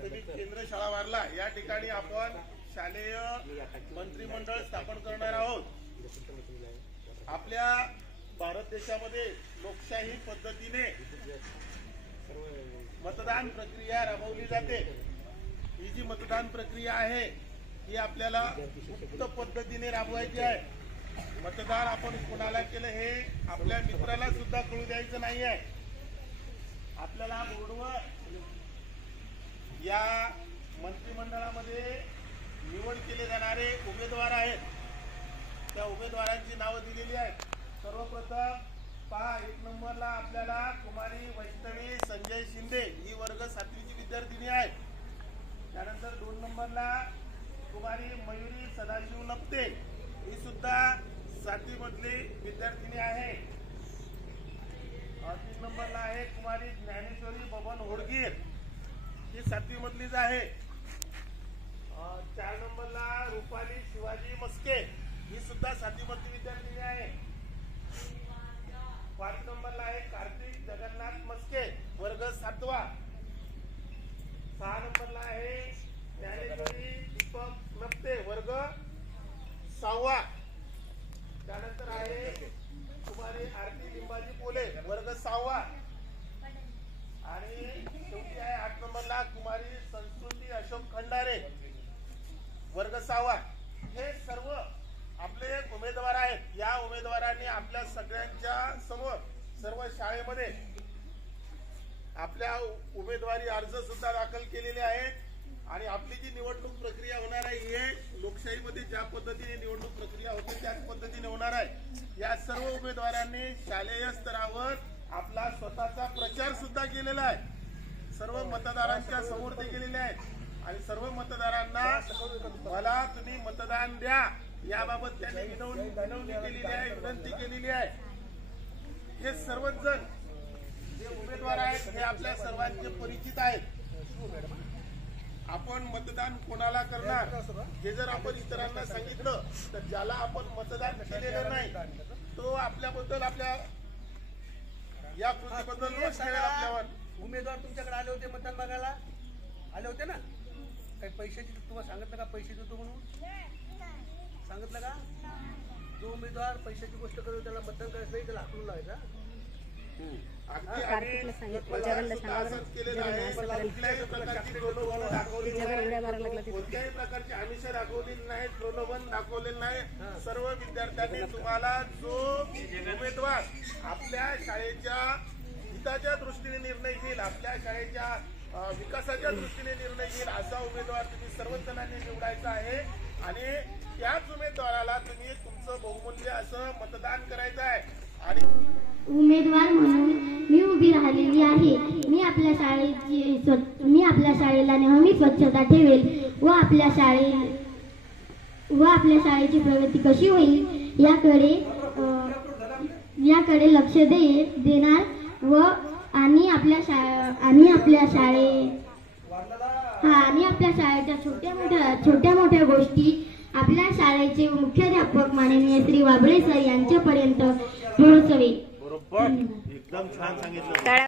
वास्तविक केंद्र शाळा वारला या ठिकाणी आपण शालेय मंत्रिमंडळ स्थापन करणार आहोत। आपल्या भारत देशामध्ये लोकशाही पद्धतीने मतदान प्रक्रिया राबवली जाते। ही जी मतदान प्रक्रिया आहे ही आपल्याला मुक्त पद्धतीने राबवायची आहे। मतदान आपण कोणाला केलं हे आपल्या मित्राला सुद्धा कळू द्यायचं नाही आहे। आपल्याला बोर्डवर या मंत्रिमंडळामध्ये निवड केले जाणारे उमेदवार आहेत, त्या उमेदवारांची नावं दिलेली आहेत। सर्वप्रथम पहा, 1 नंबरला आपल्याला कुमारी वैष्णवी संजय शिंदे ही वर्ग 7वीची विद्यार्थिनी आहे। त्यानंतर 2 नंबरला कुमारी मयुरी सदाशिव लपते ही सुद्धा 7वी मधली विद्यार्थिनी आहे। 3 नंबरला आहे कुमारी ज्ञानेश्वरी बबन होडगीर ही 7वी मधलीच आहे। 4 नंबरला रुपाली शिवाजी मस्के ही सुद्धा 7वी मधली विद्यार्थिनी आहे। 5 नंबरला आहे कार्तिक जगन्नाथ मस्के वर्ग 7वा। 6 नंबरला आहे ज्ञानेश्वरी दीपक नप्ते वर्ग 6वा। त्यानंतर आहे कुमारी आरती लिंबाजी पोले वर्ग 6वा। आणि शेवटी आहे 8 नंबरला कुमारी संस्कृती अशोक खंडारे वर्ग 6वा। हे सर्व आपले उमेदवार आहेत। या उमेदवारांनी आपल्या सगळ्यांच्या समोर सर्व शाळेमध्ये आपल्या उमेदवारी अर्ज सुद्धा दाखल केलेले आहेत। आणि आपली जी निवडणूक प्रक्रिया होणार आहे ही लोकशाहीमध्ये ज्या पद्धतीने निवडणूक प्रक्रिया होते त्याच पद्धतीने होणार आहे। या सर्व उमेदवारांनी शालेय स्तरावर आपला स्वतःचा प्रचार सुद्धा केलेला आहे। सर्व मतदारांच्या समोर ते गेलेले आहेत आणि सर्व मतदारांना मला तुम्ही मतदान द्या याबाबत त्यांनी विनवणी केलेली आहे, विनंती केलेली आहे। हे सर्वच जण जे उमेदवार आहेत हे आपल्या सर्वांचे परिचित आहेत। आपण मतदान कोणाला करणार हे जर आपण इतरांना सांगितलं तर ज्याला आपण मतदान केलेलं नाही तो आपल्याबद्दल आपल्या या कृतीबद्दल रोष ठेवेल आपल्यावर। उमेदवार तुमच्याकडे आले होते मतदान मागायला आले होते ना, काही पैशाची तुम्हाला सांगितलं का पैसे देतो म्हणून सांगितलं का? जो उमेदवार पैशाची गोष्ट करतो त्याला मतदान करायचं नाही, त्याला हाकलून लावायचा। कुठल्याही प्रकारची आमिष दाखवलेली नाही, प्रलोभन दाखवलेलं नाही। सर्व विद्यार्थ्यांनी तुम्हाला जो उमेदवार आपल्या शाळेच्या हिताच्या दृष्टीने निर्णय घेईल, आपल्या शाळेच्या विकासाच्या दृष्टीने निर्णय घेईल असा उमेदवार तुम्ही सर्वच जणांनी निवडायचा आहे। आणि त्याच उमेदवाराला तुम्ही तुमचं बहुमूल्य असं मतदान करायचं आहे। आणि उमेदवार म्हणून मी उभी राहिलेली आहे। मी आपल्या शाळेला नेहमी स्वच्छता ठेवेल व आपल्या शाळेची प्रगती कशी होईल याकडे लक्ष देणार व आणि आपल्या शाळेच्या छोट्या मोठ्या गोष्टी आपल्या शाळेचे मुख्याध्यापक माननीय श्री वाबळे सर यांच्यापर्यंत पोहोचवेल। बरोबर, एकदम छान सांगितलं।